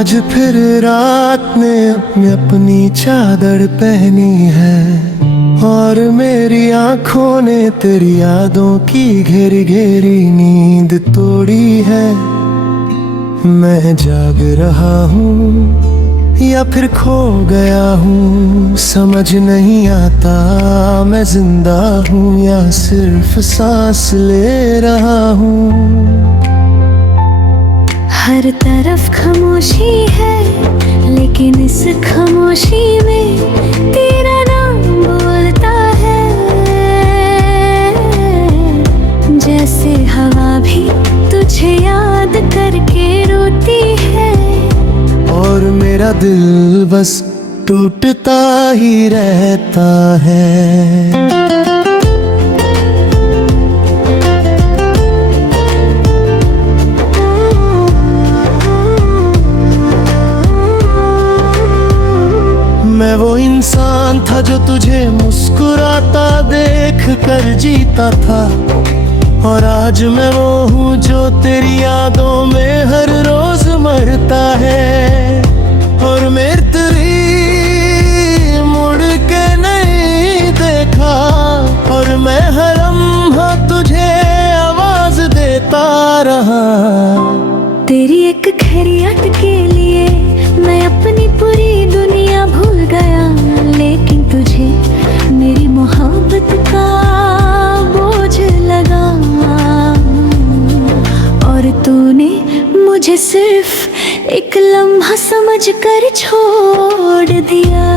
आज फिर रात ने अपनी चादर पहनी है और मेरी आंखों ने तेरी यादों की घेरी घेरी नींद तोड़ी है। मैं जाग रहा हूँ या फिर खो गया हूँ, समझ नहीं आता मैं जिंदा हूँ या सिर्फ सांस ले रहा हूँ। हर तरफ खामोशी है लेकिन इस खामोशी में तेरा नाम बोलता है। जैसे हवा भी तुझे याद करके रोती है और मेरा दिल बस टूटता ही रहता है। मैं वो इंसान था जो तुझे मुस्कुराता देख कर जीता था, और आज मैं वो हूँ जो तेरी यादों में हर रोज मरता है। और मेरी तेरी मुड़ के नहीं देखा, और मैं हर लम्हा तुझे आवाज देता रहा। तेरी एक खैरियत के लिए मैं अपनी पूरी दुनिया भूल गया, लेकिन तुझे मेरी मोहब्बत का बोझ लगा। और तूने मुझे सिर्फ एक लम्हा समझ कर छोड़ दिया।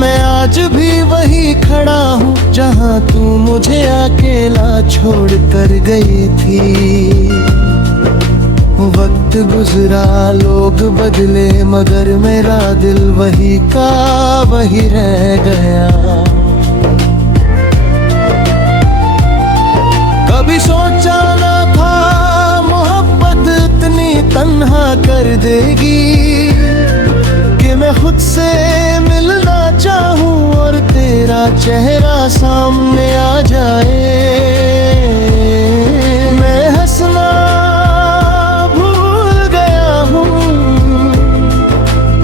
मैं आज भी वही खड़ा हूँ जहाँ तू मुझे अकेला छोड़ कर गई थी। वक्त गुजरा, लोग बदले, मगर मेरा दिल वही का वही रह गया। कभी सोचा ना था मोहब्बत इतनी तन्हा कर देगी, कि मैं खुद से मिलना चाहूँ और तेरा चेहरा सामने आ जाए। मैं हंसना भूल गया हूँ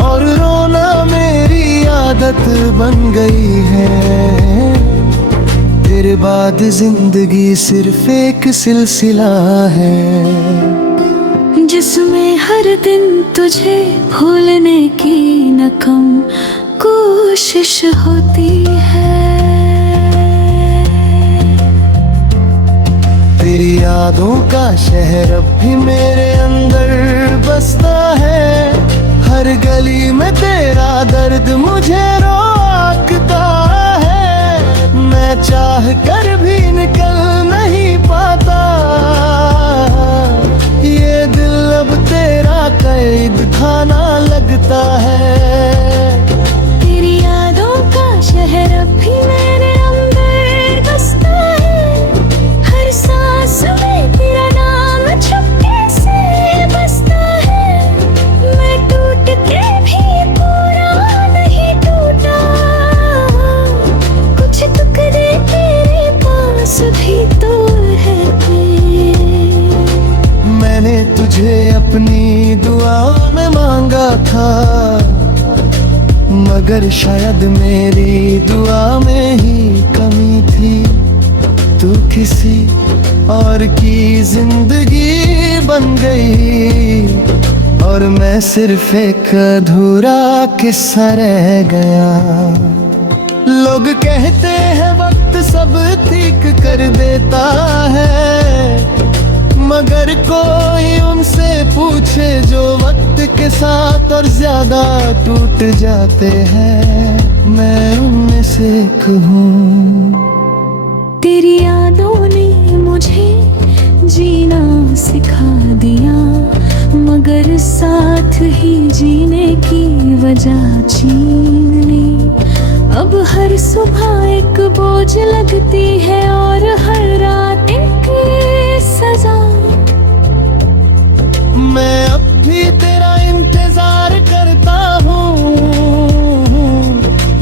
और रोना मेरी आदत बन गई है। तेरे बाद जिंदगी सिर्फ एक सिलसिला है, जिसमें हर दिन तुझे भूलने की न कम कोशिश होती है। तेरी यादों का शहर अब भी मेरे अंदर बसता है। हर गली में तेरा दर्द मुझे रोकता है। मैं चाह कर भी निकल नहीं पाता, ये दिल अब तेरा कैद खाना लगता है। तेरी यादों का शहर अब भी मेरे अंदर बसता है। हर सांस में तेरा नाम चुपके से बसता है। मैं टूट के भी पूरा नहीं टूटा, कुछ टुकड़े तेरे पास भी तो है। मैंने तुझे अपनी दुआ में मांगा था, मगर शायद मेरी दुआ में ही कमी थी। तू किसी और की जिंदगी बन गई और मैं सिर्फ एक अधूरा किस्सा रह गया। लोग कहते हैं वक्त सब ठीक कर देता है, मगर कोई उनसे पूछे जो वक्त के साथ और ज्यादा टूट जाते हैं। मैं उनमें से एक हूँ। तेरी यादों ने मुझे जीना सिखा दिया, मगर साथ ही जीने की वजह छीन ली। अब हर सुबह एक बोझ लगती है और हर रात एक सजा। मैं अब भी तेरा इंतजार करता हूँ,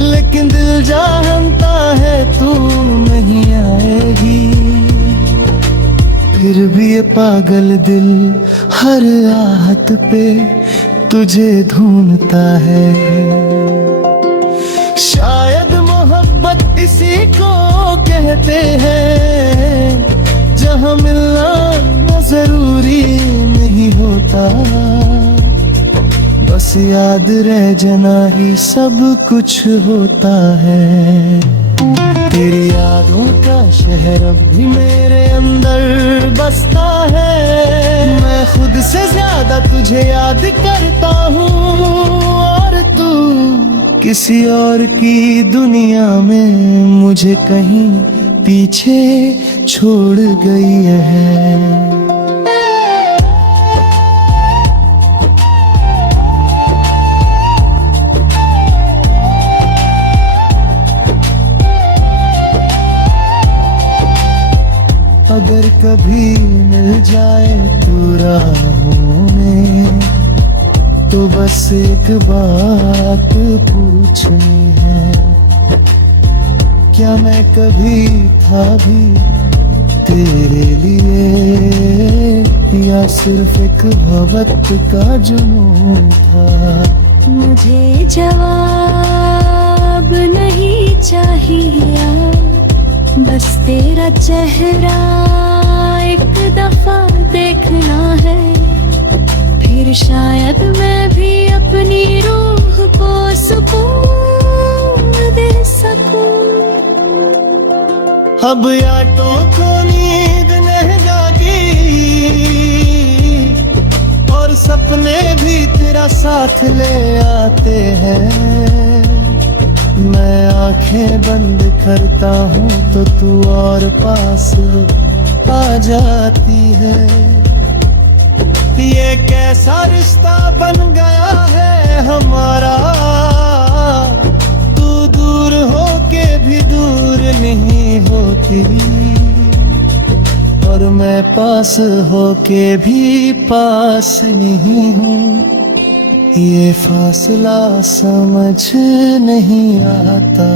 लेकिन दिल जानता है तू नहीं आएगी। फिर भी ये पागल दिल हर आहट पे तुझे ढूंढता है। शायद मोहब्बत इसी को कहते हैं, जहां मिलना जरूरी नहीं होता, बस याद रह जाना ही सब कुछ होता है। तेरी यादों का शहर अब भी मेरे अंदर बसता है। मैं खुद से ज्यादा तुझे याद करता हूँ, और तू किसी और की दुनिया में मुझे कहीं पीछे छोड़ गई है। अगर कभी मिल जाए तू राहों में, तो बस एक बात पूछनी है, क्या मैं कभी था भी तेरे लिए, या सिर्फ एक वक्त का जुनून था। मुझे जवाब नहीं चाहिए, बस तेरा चेहरा एक दफा देखना है, फिर शायद मैं भी अपनी रूह को सुकून दे सकूं। अब यादों को नींद नहीं जागी, और सपने भी तेरा साथ ले आते हैं। मैं आंखें बंद करता हूँ तो तू और पास आ जाती है। ये कैसा रिश्ता बन गया है हमारा, तू दूर होके भी दूर नहीं होती, और मैं पास होके भी पास नहीं हूँ। ये फासला समझ नहीं आता।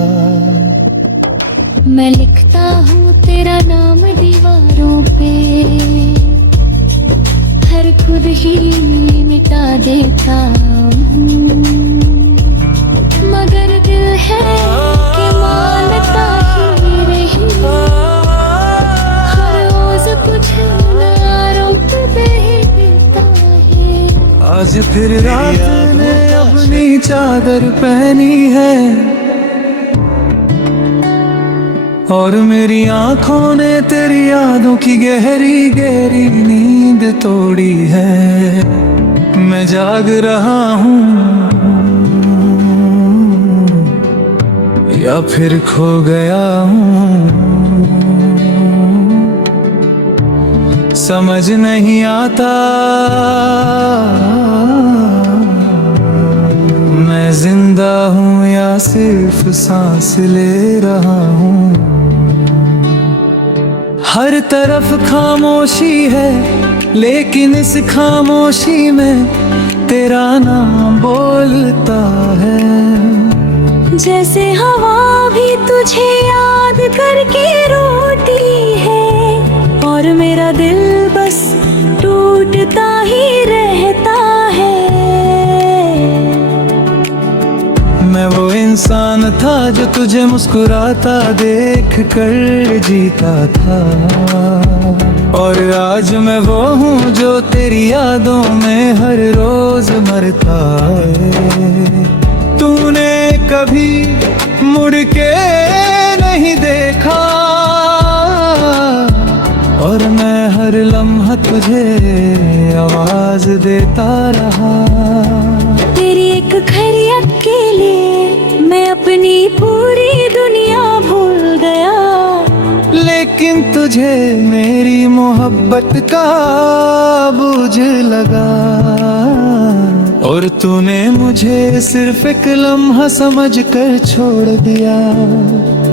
मैं लिखता हूँ तेरा नाम दीवारों पे, हर खुद ही मिटा देता हूँ, मगर दिल है कि मानता ही रही, हर रोज कुछ ना रोक देता है। आज फिर रात ने अपनी चादर पहनी है, और मेरी आंखों ने तेरी यादों की गहरी गहरी नींद तोड़ी है। मैं जाग रहा हूँ या फिर खो गया हूँ, समझ नहीं आता। मैं जिंदा हूँ या सिर्फ सांस ले रहा हूँ। हर तरफ खामोशी है, लेकिन इस खामोशी में तेरा नाम बोलता है। जैसे हवा भी तुझे याद करके रोती है, और मेरा दिल बस टूटता ही रहता है। मैं वो इंसान था जो तुझे मुस्कुराता देख कर जीता था, और आज मैं वो हूँ जो तेरी यादों में हर रोज मरता है। तूने कभी मुड़ के नहीं देखा, और मैं हर लम्हा तुझे आवाज देता रहा। तेरी एक खैरियत के लिए मैं अपनी पूरी दुनिया भूल गया, लेकिन तुझे मेरी मोहब्बत का बोझ लगा, और तूने मुझे सिर्फ एक लम्हा समझ कर छोड़ दिया।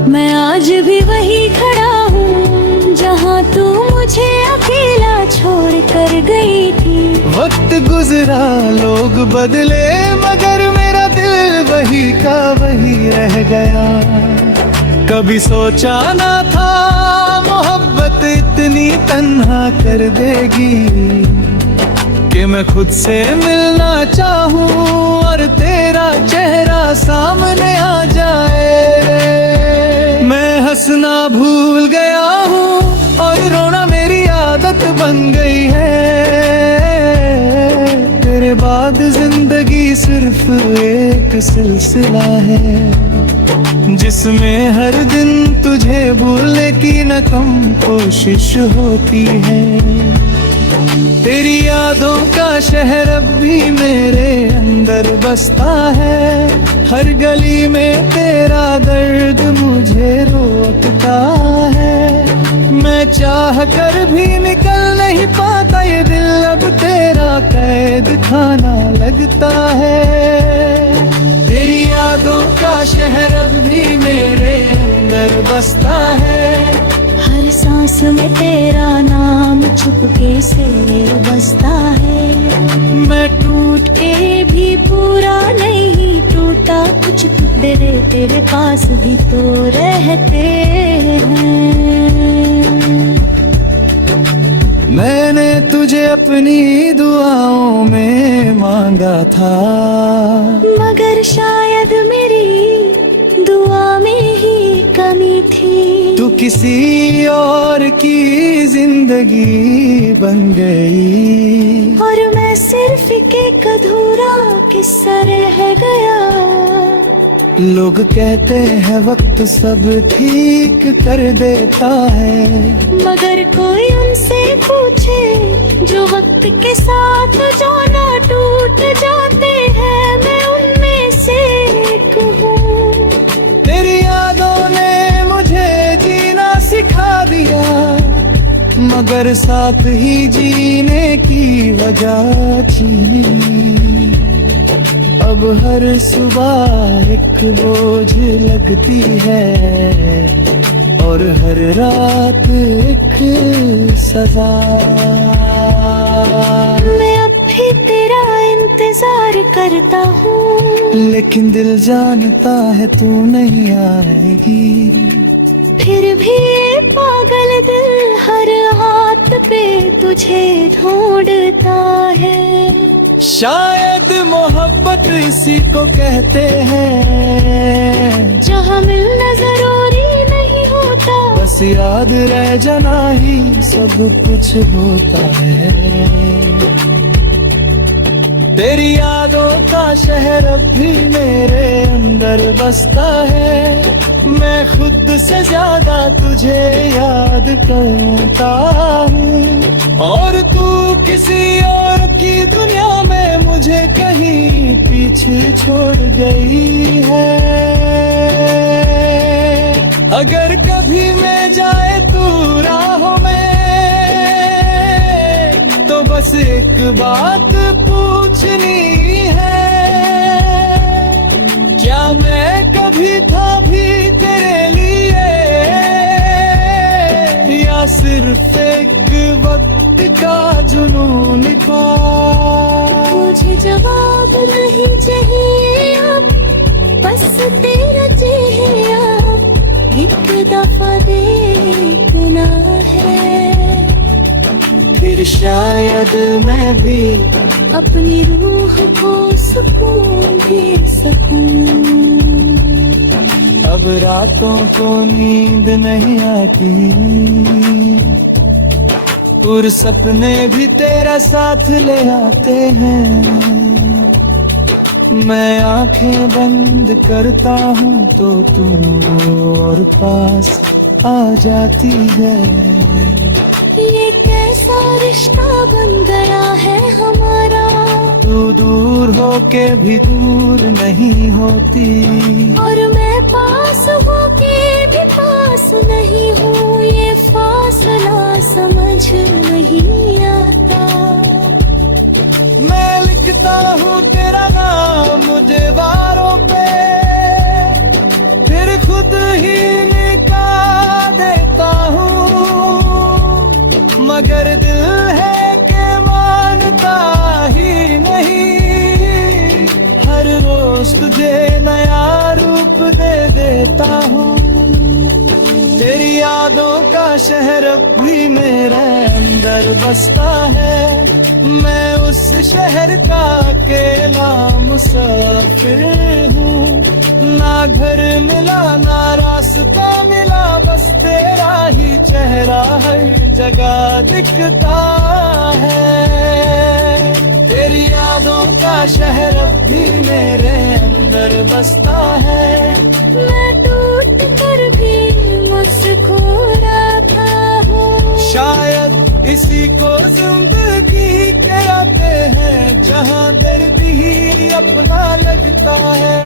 मैं आज भी वही खड़ा हूँ जहाँ तू मुझे अकेला छोड़ कर गई थी। वक्त गुजरा, लोग बदले, मगर मेरा दिल वही का वही रह गया। कभी सोचा ना था मोहब्बत इतनी तन्हा कर देगी कि मैं खुद से मिलना चाहूं और तेरा चेहरा सामने आ जाए। मैं हंसना भूल गया हूँ और रोना मेरी आदत बन गई है। तेरे बाद जिंदगी सिर्फ एक सिलसिला है जिसमें हर दिन तुझे भूलने की न कम कोशिश होती है। तेरी यादों का शहर अब भी मेरे अंदर बसता है। हर गली में तेरा दर्द मुझे रोकता है। मैं चाह कर भी निकल नहीं पाता, ये दिल अब तेरा कैद खाना लगता है। तेरी यादों का शहर अब भी मेरे अंदर बसता है। हर सांस में तेरा नाम चुपके से बसता है। मैं टूट के भी पूरा नहीं टूटा, कुछ टुकड़े तेरे पास भी तो रहते हैं। मैंने तुझे अपनी दुआओं में मांगा था, मगर शायद मेरी दुआ में ही कमी थी। तू किसी और की जिंदगी बन गई और मैं सिर्फ एक अधूरा किस्सा रह गया। लोग कहते हैं वक्त सब ठीक कर देता है, मगर कोई उनसे पूछे जो वक्त के साथ जो ना टूट जाते हैं, मैं उनमें से एक हूँ। तेरी यादों ने मुझे जीना सिखा दिया, मगर साथ ही जीने की वजह थी। अब हर सुबह एक बोझ लगती है और हर रात एक सजा। मैं अब भी तेरा इंतजार करता हूँ, लेकिन दिल जानता है तू नहीं आएगी। फिर भी ये पागल दिल हर हाथ पे तुझे ढूंढता है। शायद मोहब्बत इसी को कहते हैं, जहाँ मिलना जरूरी नहीं होता, बस याद रह जाना ही सब कुछ होता है। तेरी यादों का शहर अब भी मेरे अंदर बसता है। मैं खुद से ज्यादा तुझे याद करता हूँ और तू किसी और की दुनिया में मुझे कहीं पीछे छोड़ गई है। अगर कभी मैं जाए तू राहों में तो बस एक बात पूछनी है, क्या मैं कभी था भी तेरे लिए या सिर्फ एक वक्त का जुनून था। मुझे जवाब नहीं चाहिए अब, बस तेरा चेहरा एक दफा देखना है। फिर शायद मैं भी अपनी रूह को सुकून दे सकूं। अब रातों को नींद नहीं आती और सपने भी तेरा साथ ले आते हैं। मैं आंखें बंद करता हूँ तो तू और पास आ जाती है। ये कैसा रिश्ता बन गया है हमारा, तू दूर होके भी दूर नहीं होती और मैं पास होके भी पास नहीं हूँ। ये फासला समझ नहीं आता। मैं लिखता हूँ तेरा नाम दीवारों पे, फिर खुद ही निकाल देता हूँ, मगर दिल है कि मानता ही नहीं। हर रोज तुझे नया रूप दे देता हूँ। तेरी यादों का शहर अब भी मेरे अंदर बसता है। मैं उस शहर का अकेला मुसाफिर हूँ। ना घर मिला ना रास्ता मिला, बस तेरा ही चेहरा हर जगह दिखता है। तेरी यादों का शहर अब भी मेरे अंदर बसता है। मैं टूट कर भी मुस्कुराता हूँ। शायद इसी को जिंदगी कहते हैं, जहाँ दर्द ही अपना लगता है।